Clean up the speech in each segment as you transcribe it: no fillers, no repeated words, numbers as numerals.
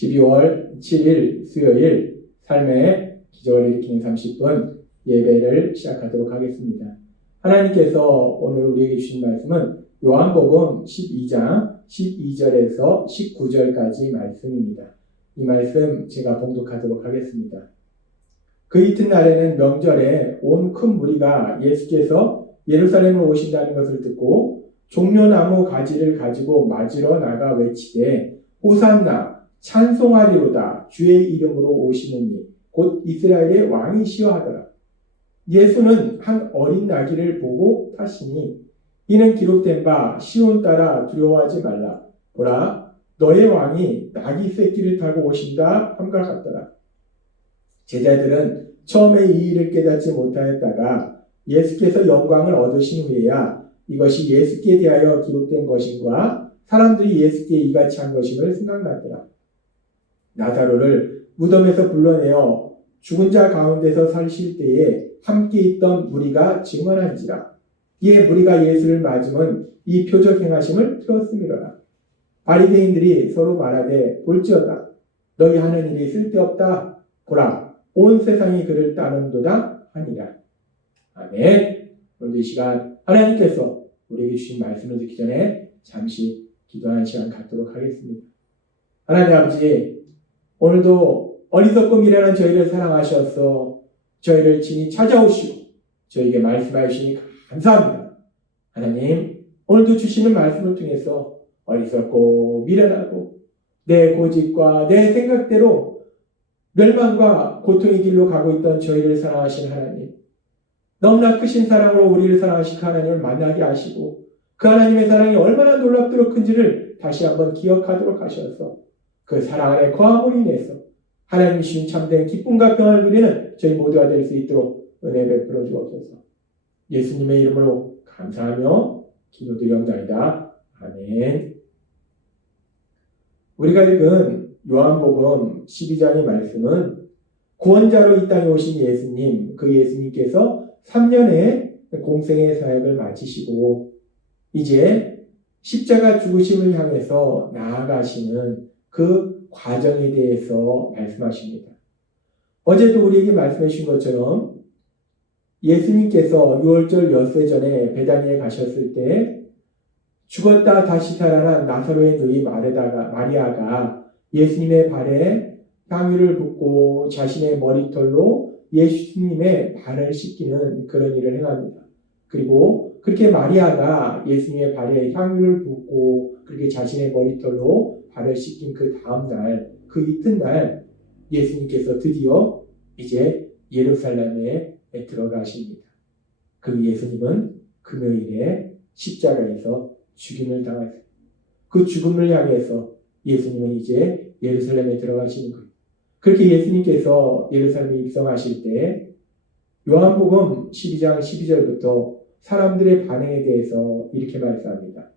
12월 7일 수요일 삶의 기적을 일으키는 30분 예배를 시작하도록 하겠습니다. 하나님께서 오늘 우리에게 주신 말씀은 요한복음 12장 12절에서 19절까지 말씀입니다. 이 말씀 제가 봉독하도록 하겠습니다. 그 이튿날에는 명절에 온 큰 무리가 예수께서 예루살렘으로 오신다는 것을 듣고 종려나무 가지를 가지고 맞으러 나가 외치되 호산나 찬송하리로다 주의 이름으로 오시는 이 곧 이스라엘의 왕이시여 하더라. 예수는 한 어린 나귀를 보고 타시니 이는 기록된 바 시온 따라 두려워하지 말라. 보라 너의 왕이 나귀 새끼를 타고 오신다 함과 같더라. 제자들은 처음에 이 일을 깨닫지 못하였다가 예수께서 영광을 얻으신 후에야 이것이 예수께 대하여 기록된 것인가 사람들이 예수께 이같이 한 것임을 생각나더라. 나사로를 무덤에서 불러내어 죽은 자 가운데서 살실 때에 함께 있던 무리가 증언한지라. 이에 무리가 예수를 맞으면 이 표적 행하심을 들었음이로라. 바리새인들이 서로 말하되 볼지어다 너희 하는 일이 쓸데없다. 보라 온 세상이 그를 따르는도다 하니라. 아멘. 오늘 이 시간 하나님께서 우리에게 주신 말씀을 듣기 전에 잠시 기도하는 시간 갖도록 하겠습니다. 하나님 아버지, 오늘도 어리석고 미련한 저희를 사랑하셔서 저희를 친히 찾아오시고 저희에게 말씀해 주시니 감사합니다. 하나님, 오늘도 주시는 말씀을 통해서 어리석고 미련하고 내 고집과 내 생각대로 멸망과 고통의 길로 가고 있던 저희를 사랑하신 하나님, 너무나 크신 사랑으로 우리를 사랑하신 하나님을 만나게 하시고 그 하나님의 사랑이 얼마나 놀랍도록 큰지를 다시 한번 기억하도록 하셔서 그 사랑 안에 거함으로 인해서 하나님이 주신 참된 기쁨과 평안을 누리는 저희 모두가 될 수 있도록 은혜 베풀어 주옵소서. 예수님의 이름으로 감사하며 기도드리옵나이다. 아멘. 우리가 읽은 요한복음 12장의 말씀은 구원자로 이 땅에 오신 예수님, 그 예수님께서 3년의 공생의 사역을 마치시고 이제 십자가 죽으심을 향해서 나아가시는 그 과정에 대해서 말씀하십니다. 어제도 우리에게 말씀해 주신 것처럼 예수님께서 유월절 엿새 전에 베다니에 가셨을 때 죽었다 다시 살아난 나사로의 누이 마리아가 예수님의 발에 향유를 붓고 자신의 머리털로 예수님의 발을 씻기는 그런 일을 행합니다. 그리고 그렇게 마리아가 예수님의 발에 향유를 붓고 그렇게 자신의 머리털로 발을 씻긴 그 다음 날, 그 이튿날 예수님께서 드디어 이제 예루살렘에 들어가십니다. 그 예수님은 금요일에 십자가에서 죽임을 당하셨습니다. 그 죽음을 향해서 예수님은 이제 예루살렘에 들어가시는 거예요. 그렇게 예수님께서 예루살렘에 입성하실 때 요한복음 12장 12절부터 사람들의 반응에 대해서 이렇게 말씀합니다.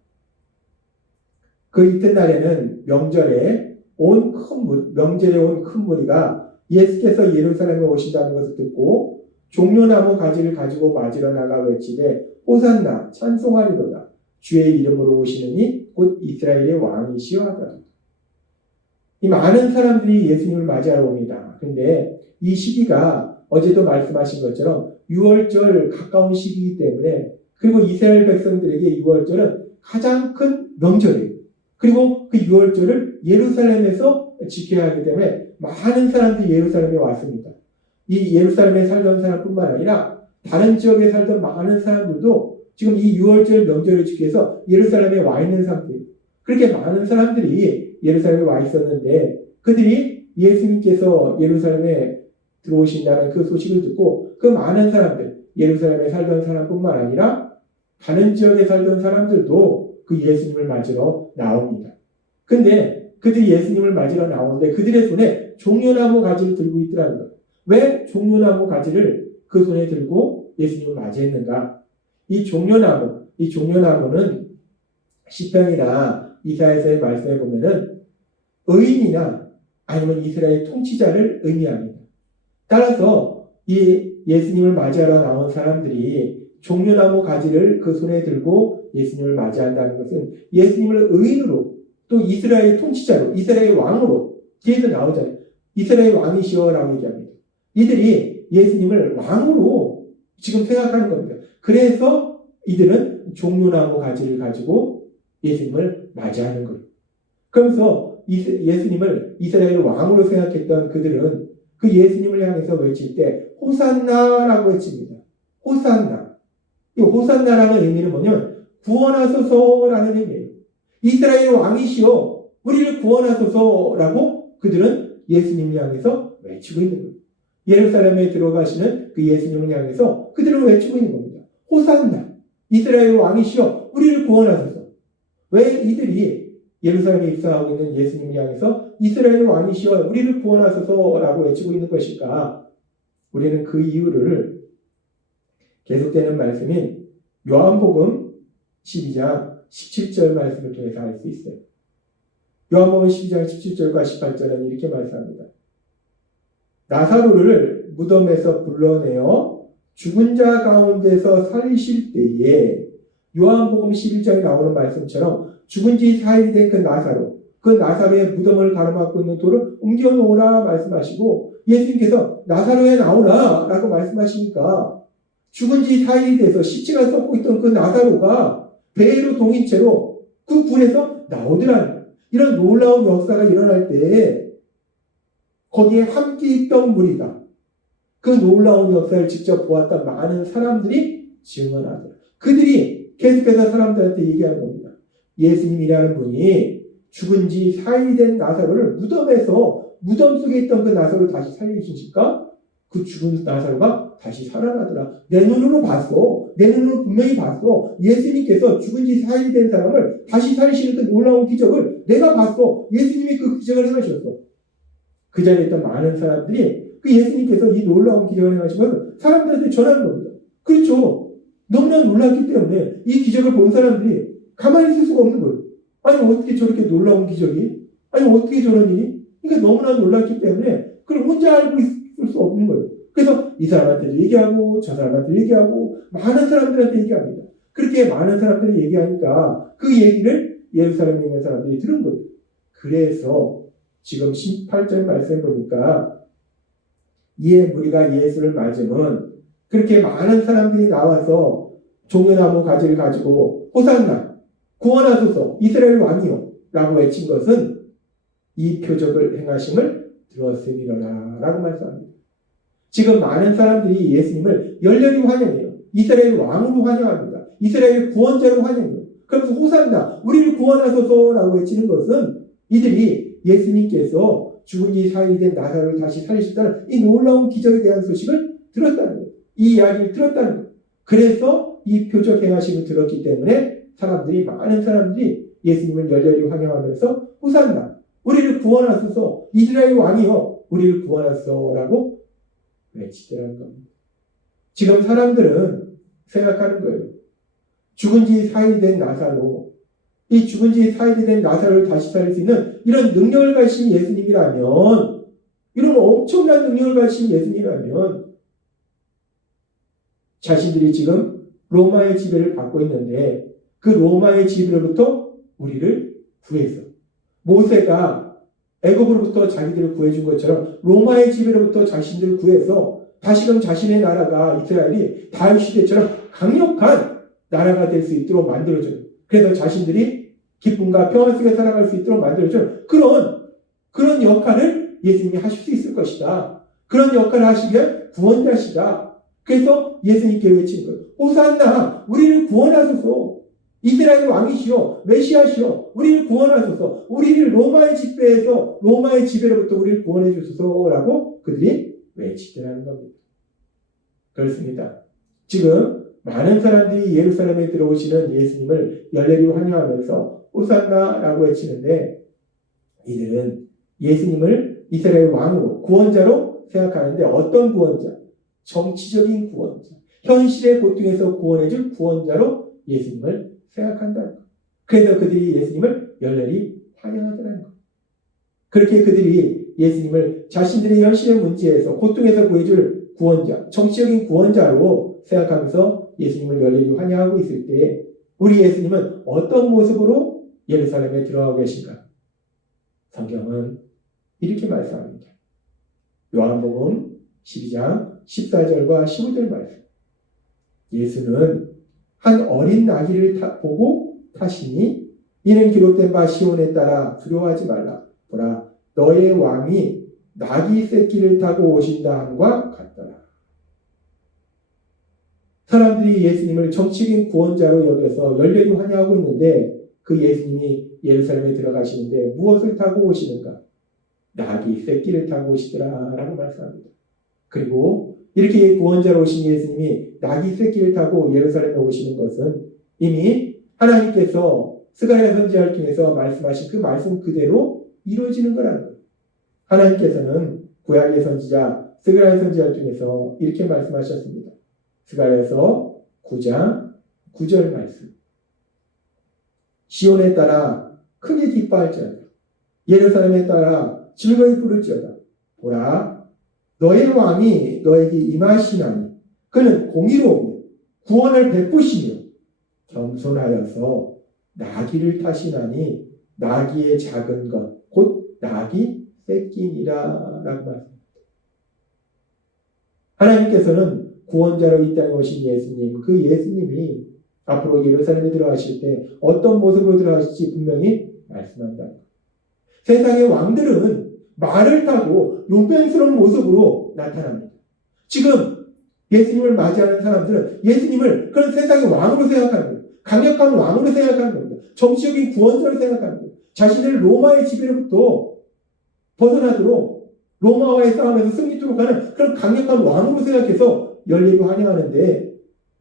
그 이튿날에는 명절에 온 큰 무리가 예수께서 예루살렘에 오신다는 것을 듣고 종려나무 가지를 가지고 맞으러 나가 외치되 호산나 찬송하리로다 주의 이름으로 오시느니 곧 이스라엘의 왕이시여 하더라. 이 많은 사람들이 예수님을 맞이하러 옵니다. 그런데 이 시기가 어제도 말씀하신 것처럼 6월절 가까운 시기이기 때문에 그리고 이스라엘 백성들에게 6월절은 가장 큰 명절이에요. 그리고 그 6월절을 예루살렘에서 지켜야 하기 때문에 많은 사람들이 예루살렘에 왔습니다. 이 예루살렘에 살던 사람뿐만 아니라 다른 지역에 살던 많은 사람들도 지금 이 6월절 명절을 지키기 위해서 예루살렘에 와 있는 사람들이에요. 그렇게 많은 사람들이 예루살렘에 와 있었는데 그들이 예수님께서 예루살렘에 들어오신다는 그 소식을 듣고 그 많은 사람들, 예루살렘에 살던 사람뿐만 아니라 다른 지역에 살던 사람들도 그 예수님을 맞으러 나옵니다. 근데 그들이 예수님을 맞으러 나오는데 그들의 손에 종려나무 가지를 들고 있더라는 거예요. 왜 종려나무 가지를 그 손에 들고 예수님을 맞이했는가? 이 종려나무는 시편이나 이사야서의 말씀에 보면은 의인이나 아니면 이스라엘 통치자를 의미합니다. 따라서 이 예수님을 맞이하러 나온 사람들이 종려나무 가지를 그 손에 들고 예수님을 맞이한다는 것은 예수님을 의인으로 또 이스라엘 통치자로 이스라엘 왕으로 뒤에서 나오잖아요. 이스라엘 왕이시여라고 얘기합니다. 이들이 예수님을 왕으로 지금 생각하는 겁니다. 그래서 이들은 종려나무 가지를 가지고 예수님을 맞이하는 거예요. 그러면서 예수님을 이스라엘 왕으로 생각했던 그들은 그 예수님을 향해서 외칠 때 호산나라고 외칩니다. 호산나. 이 호산나라는 의미는 뭐냐면 구원하소서라는 의미예요. 이스라엘 왕이시여 우리를 구원하소서라고 그들은 예수님을 향해서 외치고 있는 거예요. 예루살렘에 들어가시는 그 예수님을 향해서 그들은 외치고 있는 겁니다. 호산나. 이스라엘 왕이시여 우리를 구원하소서. 왜 이들이 예루살렘에 입성하고 있는 예수님을 향해서 이스라엘 왕이시여 우리를 구원하소서라고 외치고 있는 것일까? 우리는 그 이유를 계속되는 말씀인 요한복음 12장 17절 말씀을 통해서 알 수 있어요. 요한복음 12장 17절과 18절은 이렇게 말씀합니다. 나사로를 무덤에서 불러내어 죽은 자 가운데서 살리실 때에 요한복음 11장에 나오는 말씀처럼 죽은 지 4일이 된 그 나사로, 그 나사로의 무덤을 가로막고 있는 돌을 옮겨놓으라 말씀하시고 예수님께서 나사로에 나오라 라고 말씀하시니까 죽은 지 4일이 돼서 시체가 썩고 있던 그 나사로가 배로 동인 채로 그 굴에서 나오더라는 이런 놀라운 역사가 일어날 때 거기에 함께 있던 무리가 그 놀라운 역사를 직접 보았던 많은 사람들이 증언하더라. 그들이 계속해서 사람들한테 얘기하는 겁니다. 예수님이라는 분이 죽은 지 4일이 된 나사로를 무덤 속에 있던 그 나사로를 다시 살리시니까 그 죽은 나사로가 다시 살아나더라. 내 눈으로 봤어. 내 눈으로 분명히 봤어. 예수님께서 죽은 지 4일이 된 사람을 다시 살리시는 그 놀라운 기적을 내가 봤어. 예수님이 그 기적을 행하셨어. 그 자리에 있던 많은 사람들이 그 예수님께서 이 놀라운 기적을 행하신 것을 사람들한테 전하는 겁니다. 그렇죠. 너무나 놀랐기 때문에 이 기적을 본 사람들이 가만히 있을 수가 없는 거예요. 아니 어떻게 저렇게 놀라운 기적이? 아니 어떻게 저런 일이? 그러니까 너무나 놀랐기 때문에 그걸 혼자 알고 있을 수 없는 거예요. 그래서 이 사람한테도 얘기하고 저 사람한테도 얘기하고 많은 사람들한테 얘기합니다. 그렇게 많은 사람들이 얘기하니까 그 얘기를 예루살렘에 있는 사람들이 들은 거예요. 그래서 지금 18절 말씀 보니까 이에 무리가 예수를 맞으면 그렇게 많은 사람들이 나와서 종려나무 가지를 가지고 호산나 구원하소서 이스라엘 왕이요 라고 외친 것은 이 표적을 행하심을 들었음이로라 라고 말씀합니다. 지금 많은 사람들이 예수님을 열렬히 환영해요. 이스라엘 왕으로 환영합니다. 이스라엘 구원자로 환영해요. 그러면서 호산나 우리를 구원하소서 라고 외치는 것은 이들이 예수님께서 죽은 지 4일이 된 나사로를 다시 살리셨다는 이 놀라운 기적에 대한 소식을 들었다는 거예요. 이 이야기를 들었다는 거예요. 그래서 이 표적 행하심을 들었기 때문에 많은 사람들이 예수님을 열렬히 환영하면서 호산나 우리를 구원하소서 이스라엘 왕이여 우리를 구원하소서라고 외치더라는 겁니다. 지금 사람들은 생각하는 거예요. 죽은 지 4일이 된 나사로 이 죽은 지 4일이 된 나사로를 다시 살릴 수 있는 이런 능력을 가지신 예수님이라면 이런 엄청난 능력을 가지신 예수님이라면 자신들이 지금 로마의 지배를 받고 있는데 그 로마의 지배로부터 우리를 구해서 모세가 애굽으로부터 자기들을 구해준 것처럼 로마의 지배로부터 자신들을 구해서 다시금 자신의 나라가 이스라엘이 다윗 시대처럼 강력한 나라가 될 수 있도록 만들어줘요. 그래서 자신들이 기쁨과 평화 속에 살아갈 수 있도록 만들어줘요. 그런 역할을 예수님이 하실 수 있을 것이다. 그런 역할을 하시면 구원자시다. 그래서 예수님께 외친 거예요. 호산나 우리를 구원하소서. 이스라엘 왕이시여 메시아시여 우리를 구원하소서. 우리를 로마의 지배로부터 우리를 구원해 주소서라고 그들이 외치더라는 겁니다. 그렇습니다. 지금 많은 사람들이 예루살렘에 들어오시는 예수님을 열렬히 환영하면서 호산나라고 외치는데 이들은 예수님을 이스라엘 왕으로 구원자로 생각하는데 어떤 구원자? 정치적인 구원자. 현실의 고통에서 구원해줄 구원자로 예수님을 생각한다는 것. 그래서 그들이 예수님을 열렬히 환영하더라는 것. 그렇게 그들이 예수님을 자신들의 현실의 문제에서 고통에서 구해줄 구원자, 정치적인 구원자로 생각하면서 예수님을 열렬히 환영하고 있을 때 우리 예수님은 어떤 모습으로 예루살렘에 들어가고 계신가? 성경은 이렇게 말씀합니다. 요한복음 12장 14절과 15절 말씀. 예수는 한 어린 나귀를 보고 타시니 이는 기록된 바 시온에 따라 두려워하지 말라. 보라 너의 왕이 나귀 새끼를 타고 오신다 함과 같더라. 사람들이 예수님을 정치적인 구원자로 여겨서 열렬히 환영하고 있는데 그 예수님이 예루살렘에 들어가시는데 무엇을 타고 오시는가? 나귀 새끼를 타고 오시더라 라고 말씀합니다. 그리고 이렇게 구원자로 오신 예수님이 나귀 새끼를 타고 예루살렘에 오시는 것은 이미 하나님께서 스가랴 선지자를 통해서 말씀하신 그 말씀 그대로 이루어지는 거라는 거예요. 하나님께서는 구약의 선지자 스가랴 선지자를 통해서 이렇게 말씀하셨습니다. 스가랴서 9장 9절 말씀. 시온에 따라 크게 기뻐할지어다. 예루살렘에 따라 즐거이 부를지어다. 보라 너의 왕이 너에게 임하시나니 그는 공의로우며 구원을 베푸시며 겸손하여서 나귀를 타시나니 나귀의 작은 것 곧 나귀 새끼니라 라고 말씀합니다. 하나님께서는 구원자로 이 땅에 오신 예수님, 그 예수님이 앞으로 예루살렘에 들어가실 때 어떤 모습으로 들어가실지 분명히 말씀한다. 세상의 왕들은 말을 타고 용맹스러운 모습으로 나타납니다. 지금 예수님을 맞이하는 사람들은 예수님을 그런 세상의 왕으로 생각하는 거예요. 강력한 왕으로 생각하는 겁니다. 정치적인 구원자로 생각하는 거예요. 자신을 로마의 지배로부터 벗어나도록 로마와의 싸움에서 승리토록 하는 그런 강력한 왕으로 생각해서 열렬히 환영하는데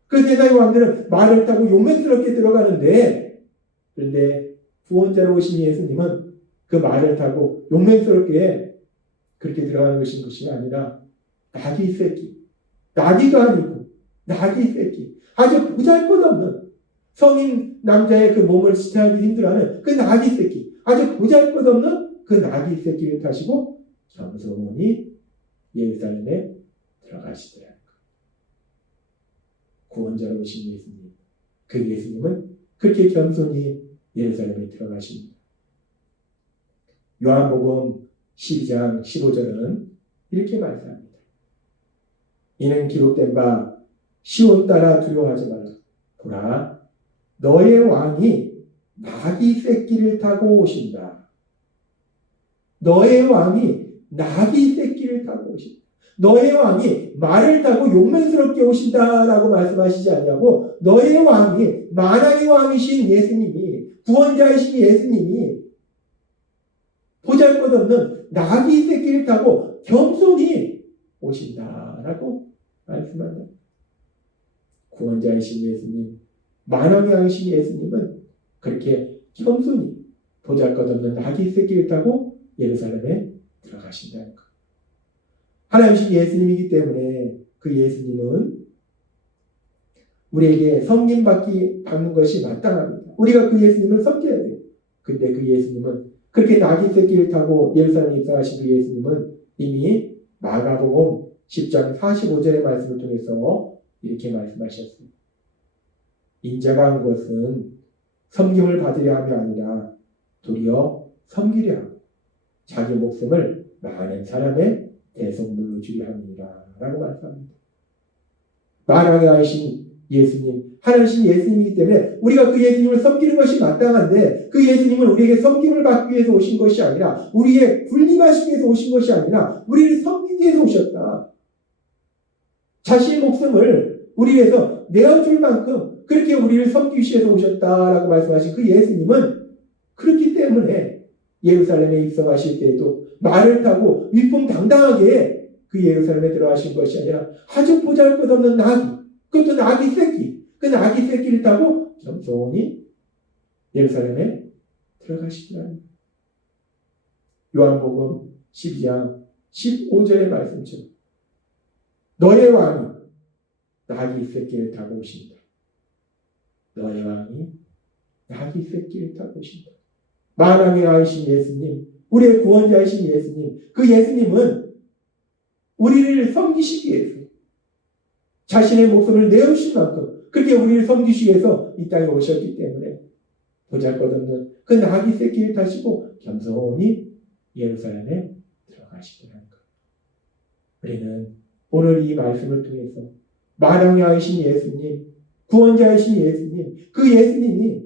그 세상의 왕들은 말을 타고 용맹스럽게 들어가는데 그런데 구원자로 오신 예수님은 그 말을 타고 용맹스럽게 그렇게 들어가는 것이 아니라 나귀 새끼, 나귀가 아니고 나귀 새끼, 아주 보잘것없는 성인 남자의 그 몸을 지탱하기 힘들어하는 그 나귀 새끼, 아주 보잘것없는 그 나귀 새끼를 타시고 겸손히 예루살렘에 들어가시더라. 구원자로 오신 예수님, 그 예수님은 그렇게 겸손히 예루살렘에 들어가십니다. 요한복음 12장 15절은 이렇게 말씀합니다. 이는 기록된 바 시온 따라 두려워하지 말라. 보라 너의 왕이 나귀 새끼를 타고 오신다. 너의 왕이 나귀 새끼를 타고 오신다. 너의 왕이 말을 타고 용맹스럽게 오신다라고 말씀하시지 않냐고. 너의 왕이 만왕의 왕이신 예수님이 구원자이신 예수님이 보잘것없는 나귀 새끼를 타고 겸손히 오신다라고 말씀한다. 구원자이신 예수님, 만왕의 왕이신 예수님은 그렇게 겸손히 보잘것없는 나귀 새끼를 타고 예루살렘에 들어가신다는 것. 하나님이신 예수님이기 때문에 그 예수님은 우리에게 섬김받는 것이 마땅합니다. 우리가 그 예수님을 섬겨야 돼요. 근데 그 예수님은 그렇게 나귀 새끼를 타고 예루살렘에 입성하신 그 예수님은 이미 마가복음 10장 45절의 말씀을 통해서 이렇게 말씀하셨습니다. 인자가 온 것은 섬김을 받으려 함이 아니라 도리어 섬기려 하고 자기 목숨을 많은 사람의 대성물로 주려 함이라 라고 말씀합니다. 만왕의 왕이신 예수님, 하나님이신 예수님이기 때문에 우리가 그 예수님을 섬기는 것이 마땅한데 그 예수님은 우리에게 섬김을 받기 위해서 오신 것이 아니라 우리의 군림하시기 위해서 오신 것이 아니라 우리를 섬기기 위해서 오셨다. 자신의 목숨을 우리 위해서 내어줄 만큼 그렇게 우리를 섬기기 위해서 오셨다라고 말씀하신 그 예수님은 그렇기 때문에 예루살렘에 입성하실 때에도 말을 타고 위풍당당하게 그 예루살렘에 들어가신 것이 아니라 아주 보잘것없는 나귀, 그것도 나귀 새끼, 그 나귀 새끼를 타고 겸손히 예루살렘에 들어가시더라는 요한복음 12장 15절의 말씀처럼 너의 왕이 나귀 새끼를 타고 오신다. 너의 왕이 나귀 새끼를 타고 오신다. 만왕의 왕이신 예수님, 우리의 구원자이신 예수님, 그 예수님은 우리를 섬기시기 위해서 자신의 목숨을 내어주신 만큼 그렇게 우리를 섬기시기 위해서 이 땅에 오셨기 때문에 보잘것없는 그 나귀 새끼를 타시고 겸손히 예루살렘에 들어가시더라는 거예요. 우리는 오늘 이 말씀을 통해서 만왕자이신 예수님, 구원자이신 예수님, 그 예수님이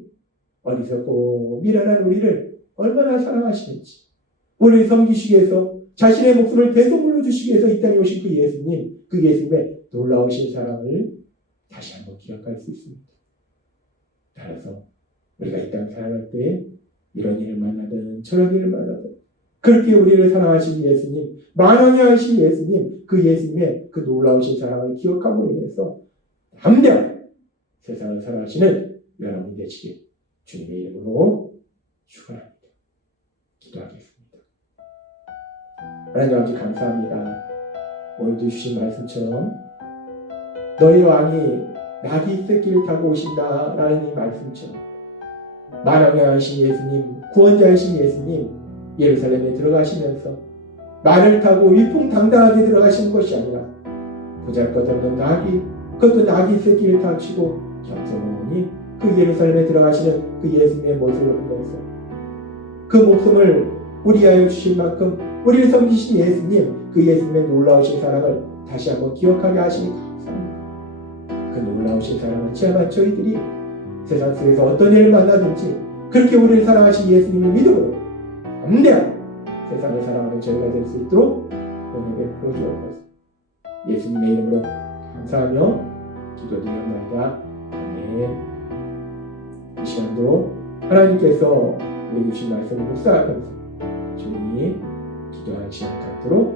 어리석고 미련한 우리를 얼마나 사랑하시는지, 우리를 섬기시기 위해서 자신의 목숨을 대속물로 주시기 위해서 이 땅에 오신 그 예수님, 그 예수님의 놀라우신 사랑을 다시 한번 기억할 수 있습니다. 따라서 우리가 이 땅 살아갈 때 이런 일을 만나든 저런 일을 만나든 그렇게 우리를 사랑하신 예수님, 만왕하신 예수님, 그 예수님의 그 놀라우신 사랑을 기억함으로 인해서 담대하게 세상을 살아가시는 여러분이 되시길 주님의 이름으로 축원합니다. 기도하겠습니다. 하나님 아버지 감사합니다. 오늘도 주신 말씀처럼 너희 왕이 낙이 새끼를 타고 오신다라는 이 말씀처럼 만왕하신 예수님, 구원자이신 예수님 예루살렘에 들어가시면서 말을 타고 위풍당당하게 들어가시는 것이 아니라 보잘것없는 낙이, 그것도 낙이 새끼를 타치고 겸손하니 그 예루살렘에 들어가시는 그 예수님의 모습을 보면서 그 목숨을 우리하여 주신 만큼 우리를 섬기신 예수님, 그 예수님의 놀라우신 사랑을 다시 한번 기억하게 하시니 감사합니다. 그 놀라우신 사랑을 지야만 저희들이 세상 속에서 어떤 일을 만나든지 그렇게 우리를 사랑하신 예수님을 믿음으로 담대하게 세상을 사랑하는 저희가 될 수 있도록 은혜 베풀어 주옵소서. 예수님의 이름으로 감사하며 기도드리옵나이다. 아멘. 이 시간도 하나님께서 우리 주신 말씀을 묵상하면서 주님이 기도하는 시간 갖도록